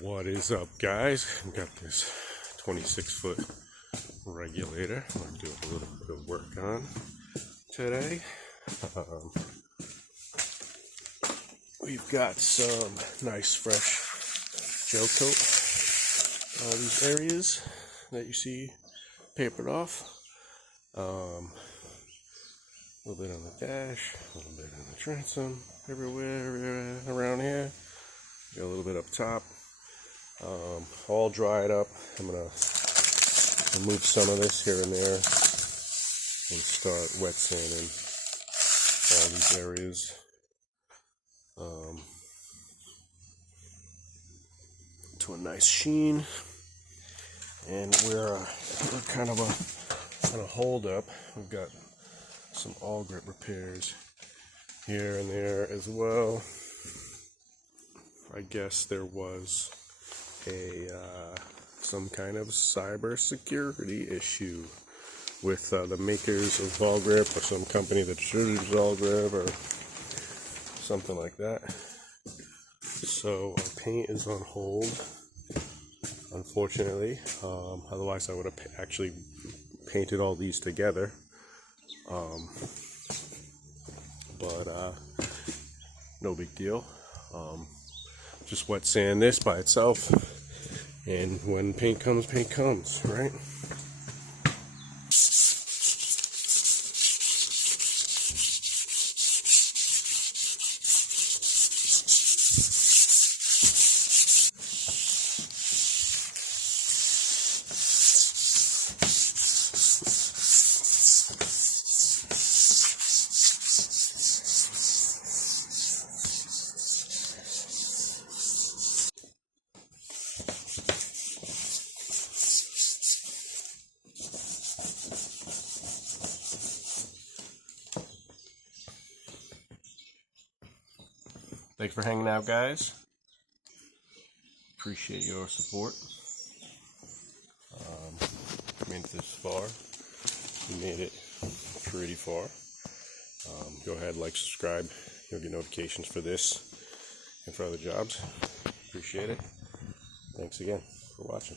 What is up, guys? We've got this 26-foot regulator I'm going to do a little bit of work on today. We've got some nice fresh gel coat all these areas that you see papered off. A little bit on the dash, a little bit on the transom, everywhere around here. Got a little bit up top. All dried up. I'm gonna remove some of this here and there and start wet sanding all these areas. To a nice sheen, and we're kind of on a hold up. We've got some awlgrip repairs here and there as well. I guess there was some kind of cybersecurity issue with the makers of awlgrip, or some company that distributes awlgrip, or something like that. So our paint is on hold, unfortunately. Otherwise I would have actually painted all these together. But no big deal. Just wet sand this by itself, and when paint comes, right? Thanks for hanging out, guys. Appreciate your support. Made it this far. You made it pretty far. Go ahead, like, subscribe. You'll get notifications for this and for other jobs. Appreciate it. Thanks again for watching.